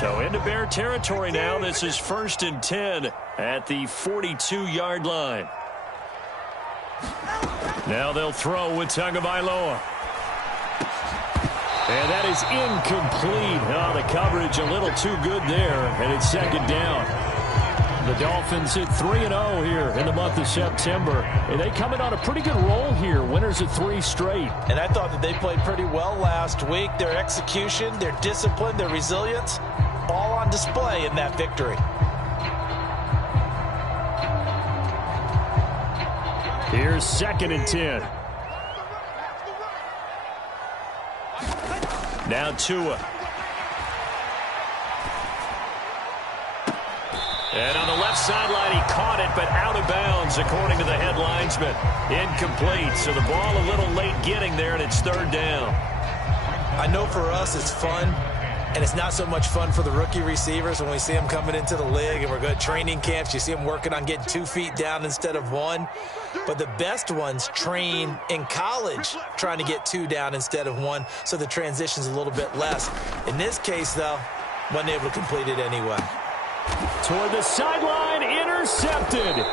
So into Bear territory now. This is 1st and 10 at the 42-yard line. Now they'll throw with Tagovailoa. And that is incomplete. Oh, the coverage a little too good there, and it's 2nd down. The Dolphins hit 3-0 here in the month of September. And they come in on a pretty good roll here. Winners of 3 straight. And I thought that they played pretty well last week. Their execution, their discipline, their resilience, all on display in that victory. Here's 2nd and 10. Now Tua. And on the left sideline, he caught it, but out of bounds, according to the head linesman. Incomplete, so the ball a little late getting there, and it's 3rd down. I know for us it's fun, and it's not so much fun for the rookie receivers when we see them coming into the league, and we're going to training camps. You see them working on getting 2 feet down instead of 1. But the best ones train in college trying to get 2 down instead of 1, so the transition's a little bit less. In this case, though, wasn't able to complete it anyway. Toward the sideline, intercepted.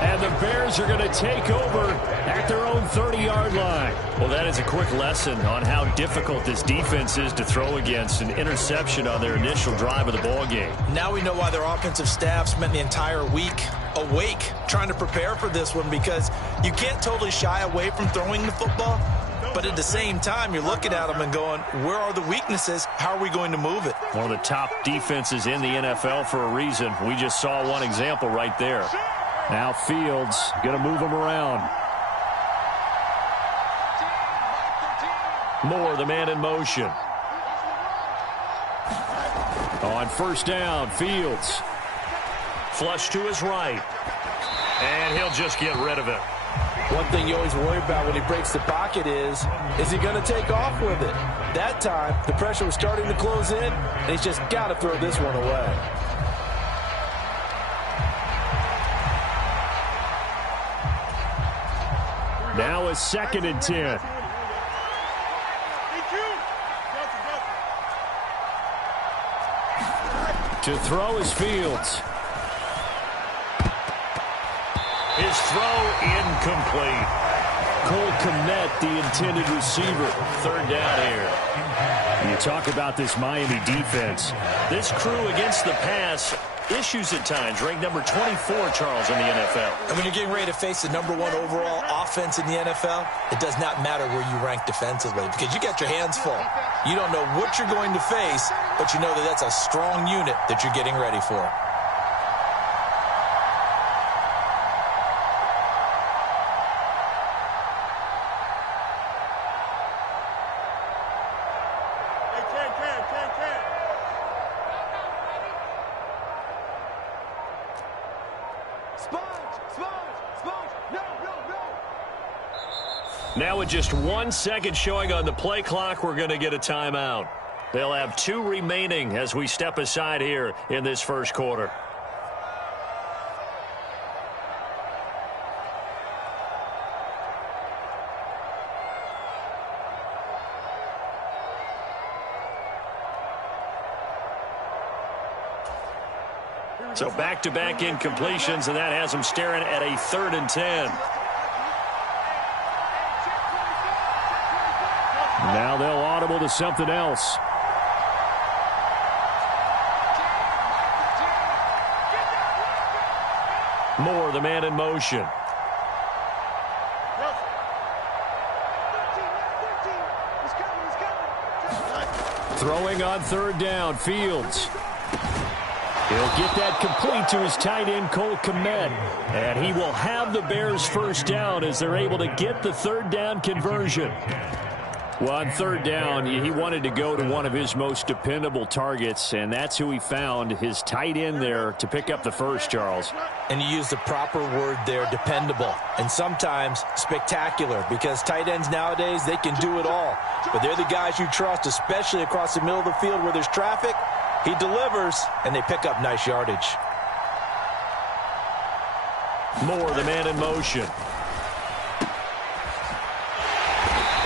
And the Bears are going to take over at their own 30-yard line. Well, that is a quick lesson on how difficult this defense is to throw against. An interception on their initial drive of the ballgame. Now we know why their offensive staff spent the entire week awake trying to prepare for this one, because you can't totally shy away from throwing the football. But at the same time, you're looking at them and going, where are the weaknesses? How are we going to move it? One of the top defenses in the NFL for a reason. We just saw one example right there. Now Fields going to move him around. Moore, the man in motion. On 1st down, Fields. Flush to his right. And he'll just get rid of it. One thing you always worry about when he breaks the pocket is he going to take off with it? That time, the pressure was starting to close in, and he's just got to throw this one away. Now a 2nd and 10. To throw is Fields. His throw incomplete. Cole Kmet, the intended receiver. 3rd down here. You talk about this Miami defense. This crew against the pass, issues at times. Ranked number 24, Charles, in the NFL. And when you're getting ready to face the number 1 overall offense in the NFL, it does not matter where you rank defensively, because you got your hands full. You don't know what you're going to face, but you know that that's a strong unit that you're getting ready for. Now with just 1 second showing on the play clock, we're going to get a timeout. They'll have 2 remaining as we step aside here in this 1st quarter. So back-to-back incompletions, and that has them staring at a 3rd and 10. Now they'll audible to something else. Moore, the man in motion. Throwing on 3rd down, Fields. He'll get that complete to his tight end, Cole Kmet. And he will have the Bears' 1st down as they're able to get the 3rd down conversion. Well, on 3rd down, he wanted to go to one of his most dependable targets, and that's who he found, his tight end there, to pick up the 1st, Charles. And you use the proper word there, dependable, and sometimes spectacular, because tight ends nowadays, they can do it all. But they're the guys you trust, especially across the middle of the field where there's traffic. He delivers, and they pick up nice yardage. Moore, the man in motion.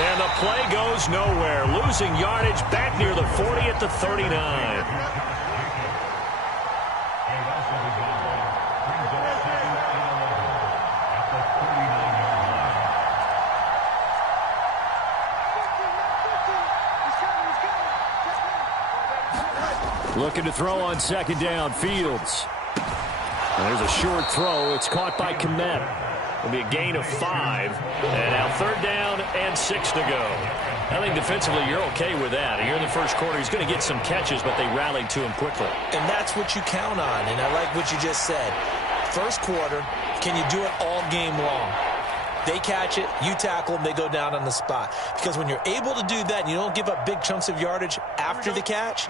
And the play goes nowhere. Losing yardage back near the 40 at the 39. Looking to throw on second down. Fields. There's a short throw. It's caught by Kmet. It'll be a gain of 5. And now third down and 6 to go. I think defensively you're okay with that. Here in the first quarter, he's going to get some catches, but they rallied to him quickly. And that's what you count on. And I like what you just said. First quarter, can you do it all game long? They catch it, you tackle them, they go down on the spot. Because when you're able to do that and you don't give up big chunks of yardage after the catch,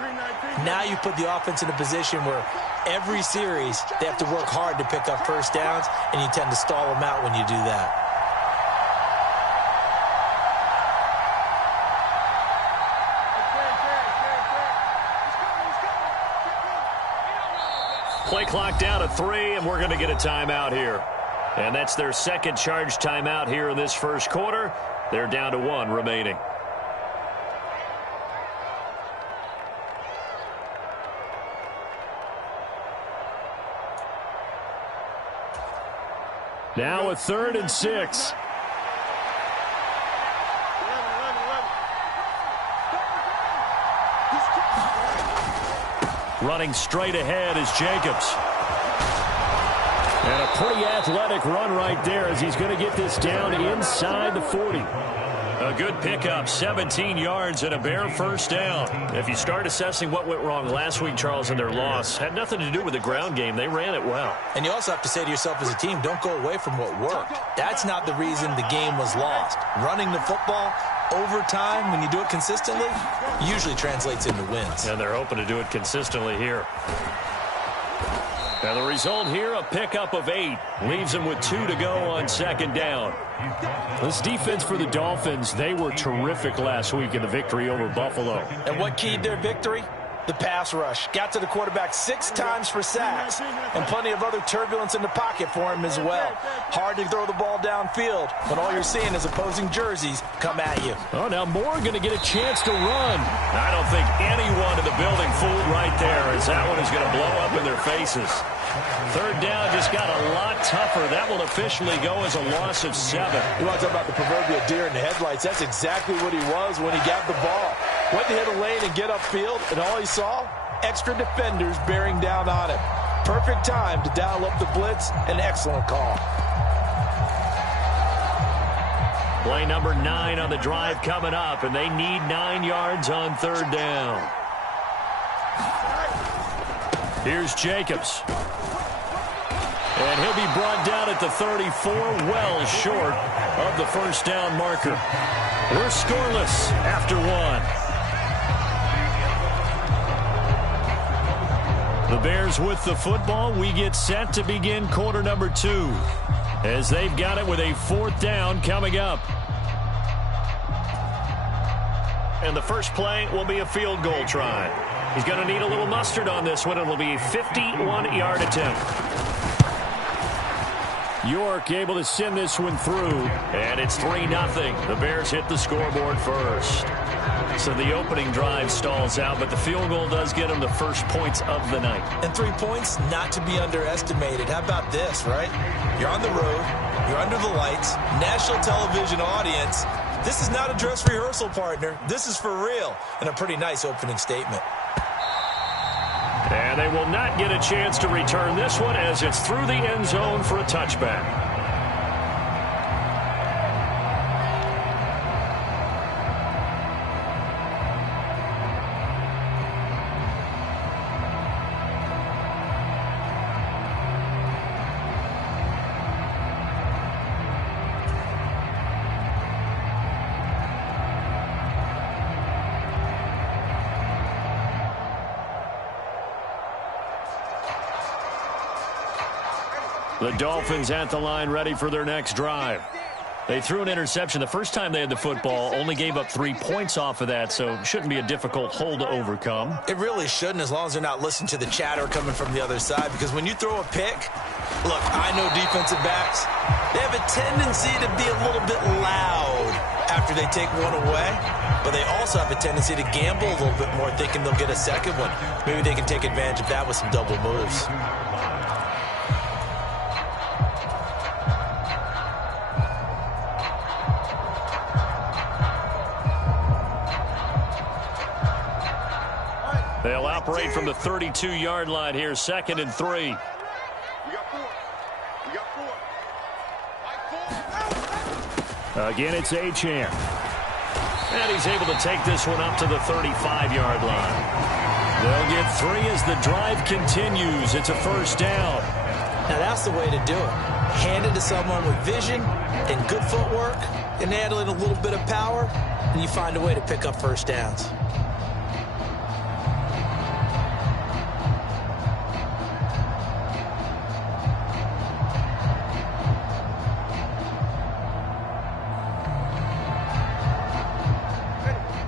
now you put the offense in a position where every series they have to work hard to pick up first downs, and you tend to stall them out when you do that. Play clock down to 3, and we're going to get a timeout here. And that's their second charge timeout here in this first quarter. They're down to 1 remaining. Now a 3rd and 6. Running straight ahead is Jacobs. And a pretty athletic run right there as he's going to get this down inside the 40. A good pickup, 17 yards and a Bear first down. If you start assessing what went wrong last week, Charles, in their loss, had nothing to do with the ground game. They ran it well. And you also have to say to yourself as a team, don't go away from what worked. That's not the reason the game was lost. Running the football over time, when you do it consistently, usually translates into wins. And they're hoping to do it consistently here. And the result here, a pickup of 8. Leaves them with 2 to go on second down. This defense for the Dolphins, they were terrific last week in the victory over Buffalo. And what keyed their victory? The pass rush. Got to the quarterback 6 times for sacks. And plenty of other turbulence in the pocket for him as well. Hard to throw the ball downfield when all you're seeing is opposing jerseys come at you. Oh, now Moore going to get a chance to run. I don't think anyone in the building fooled right there, as that one is going to blow up in their faces. Third down just got a lot tougher. That will officially go as a loss of 7. You want to talk about the proverbial deer in the headlights? That's exactly what he was when he got the ball. Went to hit a lane and get upfield, and all he saw, extra defenders bearing down on him. Perfect time to dial up the blitz. An excellent call. Play number 9 on the drive coming up, and they need 9 yards on third down. Here's Jacobs. And he'll be brought down at the 34, well short of the first down marker. We're scoreless after 1. The Bears with the football. We get set to begin quarter number 2 as they've got it with a 4th down coming up. And the first play will be a field goal try. He's going to need a little mustard on this one. It will be a 51-yard attempt. York able to send this one through, and it's 3-0. The Bears hit the scoreboard first. So the opening drive stalls out, but the field goal does get them the first points of the night. And 3 points not to be underestimated. How about this, right? You're on the road. You're under the lights. National television audience. This is not a dress rehearsal, partner. This is for real. And a pretty nice opening statement. And they will not get a chance to return this one as it's through the end zone for a touchback. The Dolphins at the line ready for their next drive. They threw an interception the first time they had the football, only gave up 3 points off of that, so it shouldn't be a difficult hole to overcome. It really shouldn't, as long as they're not listening to the chatter coming from the other side, because when you throw a pick, look, I know defensive backs, they have a tendency to be a little bit loud after after they take one away, but they also have a tendency to gamble a little bit more, thinking they'll get a second one. Maybe they can take advantage of that with some double moves. They'll operate from the 32-yard line here, 2nd and 3. Again, it's Achane. And he's able to take this one up to the 35-yard line. They'll get 3 as the drive continues. It's a first down. Now, that's the way to do it. Hand it to someone with vision and good footwork and add in a little bit of power, and you find a way to pick up first downs.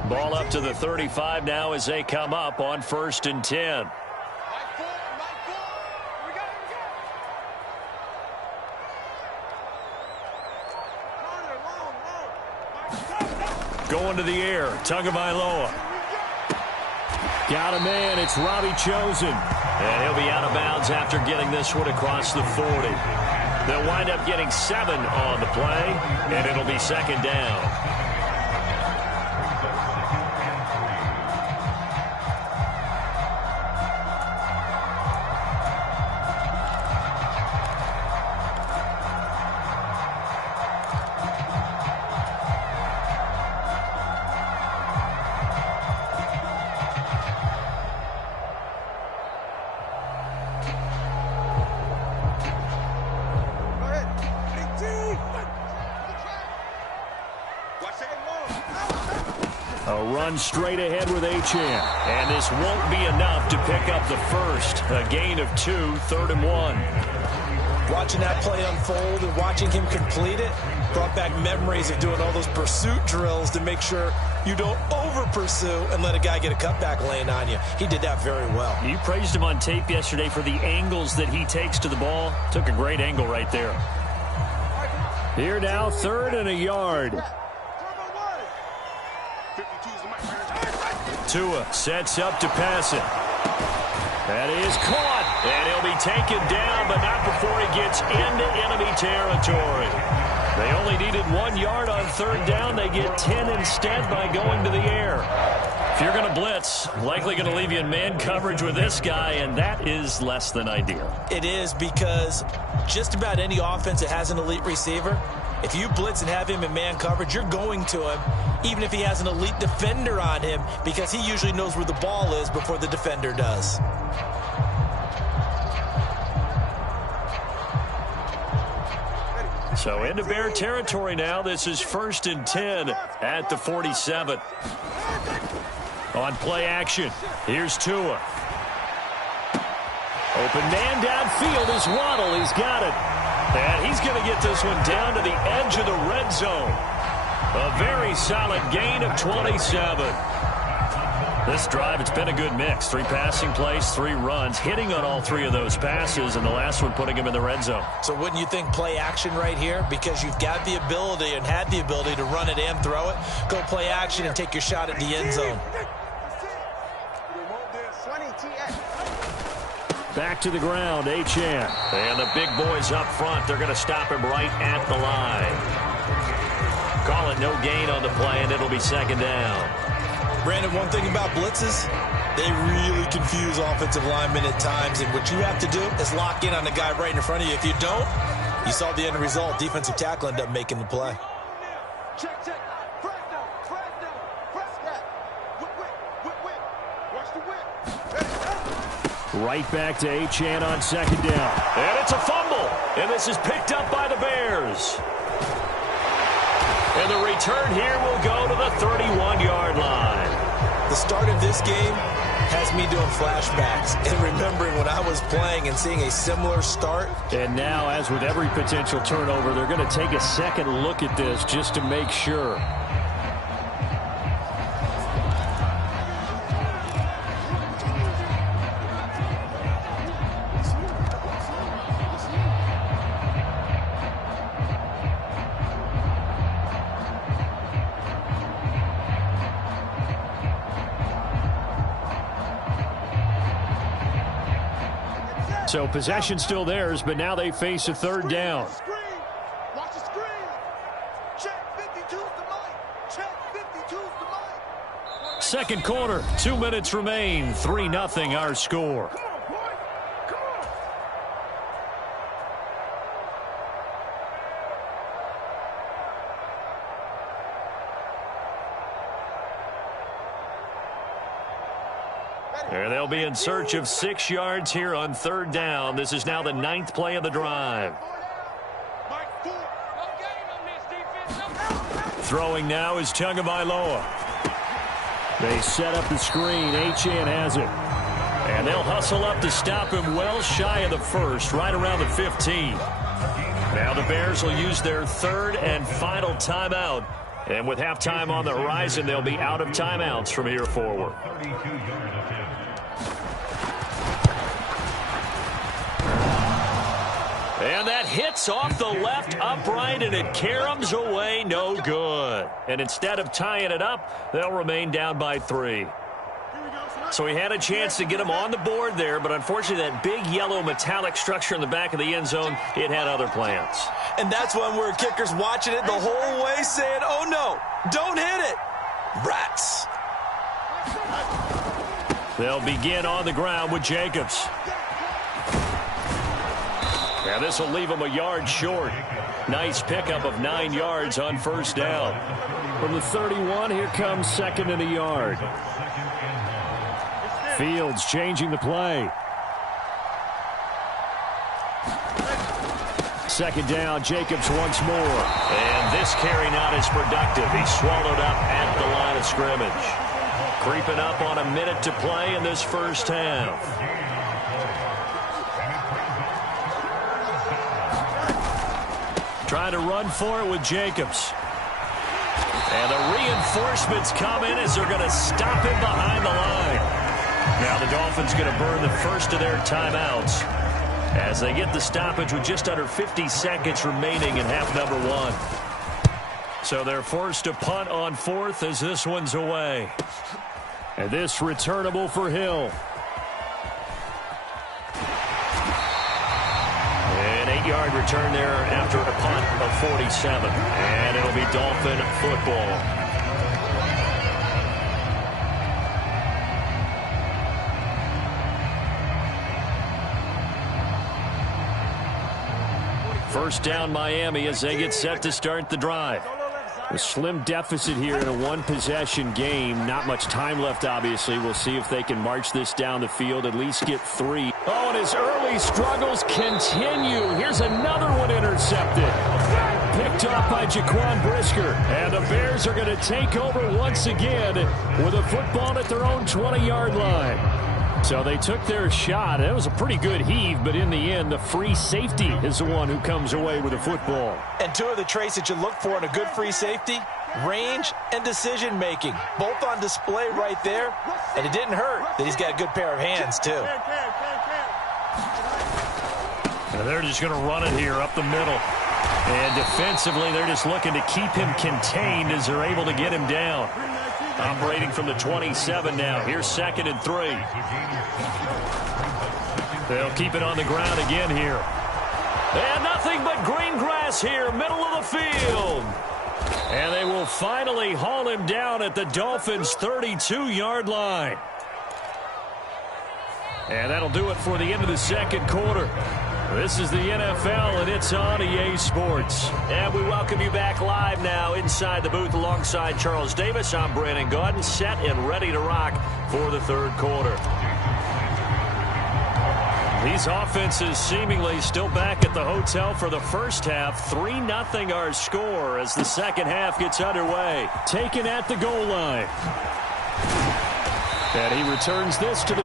Ball up to the 35 now as they come up on 1st and 10. Going to the air, Tagovailoa. Got a man, it's Robbie Chosen. And he'll be out of bounds after getting this one across the 40. They'll wind up getting 7 on the play, and it'll be 2nd down. A run straight ahead with Achane. And this won't be enough to pick up the first. A gain of 2, 3rd and 1. Watching that play unfold and watching him complete it brought back memories of doing all those pursuit drills to make sure you don't over-pursue and let a guy get a cutback lane on you. He did that very well. You praised him on tape yesterday for the angles that he takes to the ball. Took a great angle right there. Here now, 3rd and a yard. Tua sets up to pass it. That is caught, and he'll be taken down, but not before he gets into enemy territory. They only needed 1 yard on 3rd down. They get 10 instead by going to the air. If you're going to blitz, likely going to leave you in man coverage with this guy, and that is less than ideal. It is, because just about any offense that has an elite receiver, if you blitz and have him in man coverage, you're going to him, even if he has an elite defender on him, because he usually knows where the ball is before the defender does. So into Bear territory now. This is 1st and 10 at the 47. On play action, here's Tua. Open man downfield is Waddle. He's got it. And he's going to get this one down to the edge of the red zone. A very solid gain of 27. This drive, it's been a good mix. 3 passing plays, 3 runs, hitting on all 3 of those passes, and the last one putting him in the red zone. So wouldn't you think play action right here? Because you've got the ability and had the ability to run it and throw it. Go play action and take your shot at the end zone. Back to the ground, Achane. And the big boys up front, they're going to stop him right at the line. Call it no gain on the play, and it'll be 2nd down. Brandon, one thing about blitzes, they really confuse offensive linemen at times, and what you have to do is lock in on the guy right in front of you. If you don't, you saw the end result. Defensive tackle ended up making the play. Check, check. Press down. Press that. Whip. Watch the whip. Right back to Achane on 2nd down. And it's a fumble. And this is picked up by the Bears. And the return here will go to the 31-yard line. The start of this game has me doing flashbacks and remembering when I was playing and seeing a similar start. And now, as with every potential turnover, they're going to take a second look at this just to make sure. So possession still theirs, but now they face a third down. Watch the screen. Check 52's the mic. Check 52's the mic. Second quarter, 2 minutes remain. 3-0 our score. And they'll be in search of 6 yards here on third down. This is now the 9th play of the drive. Throwing now is Tagovailoa. They set up the screen. Achane has it. And they'll hustle up to stop him well shy of the first, right around the 15. Now the Bears will use their third and final timeout. And with halftime on the horizon, they'll be out of timeouts from here forward. And that hits off the left upright, and it caroms away, no good. And instead of tying it up, they'll remain down by 3. So he had a chance to get him on the board there, but unfortunately that big yellow metallic structure in the back of the end zone, it had other plans. And that's when we're kickers watching it the whole way saying, oh no, don't hit it. Rats. They'll begin on the ground with Jacobs. Now this will leave him a yard short. Nice pickup of 9 yards on first down. From the 31, here comes second and a yard. Fields changing the play. Second down, Jacobs once more. And this carry not as productive. He's swallowed up at the line of scrimmage. Creeping up on a minute to play in this first half. Trying to run for it with Jacobs. And the reinforcements come in as they're going to stop him behind the line. Now the Dolphins going to burn the first of their timeouts as they get the stoppage with just under 50 seconds remaining in half number 1. So they're forced to punt on fourth as this one's away. And this returnable for Hill. An 8-yard return there after a punt of 47. And it'll be Dolphin football. First down Miami as they get set to start the drive. A slim deficit here in a one-possession game. Not much time left, obviously. We'll see if they can march this down the field, at least get 3. Oh, and his early struggles continue. Here's another one intercepted. Picked off by Jaquan Brisker. And the Bears are going to take over once again with a football at their own 20-yard line. So they took their shot. It was a pretty good heave, but in the end, the free safety is the one who comes away with the football. And 2 of the traits that you look for in a good free safety, range and decision-making, both on display right there. And it didn't hurt that he's got a good pair of hands, too. And they're just going to run it here up the middle. And defensively, they're just looking to keep him contained as they're able to get him down. Operating from the 27 now. Here's second and 3. They'll keep it on the ground again here. And nothing but green grass here, middle of the field. And they will finally haul him down at the Dolphins' 32-yard line. And that'll do it for the end of the second quarter. This is the NFL, and it's on EA Sports. And we welcome you back live now inside the booth alongside Charles Davis. I'm Brandon Gaudin, set and ready to rock for the third quarter. These offenses seemingly still back at the hotel for the first half. 3-0 our score as the second half gets underway. Taken at the goal line. And he returns this to the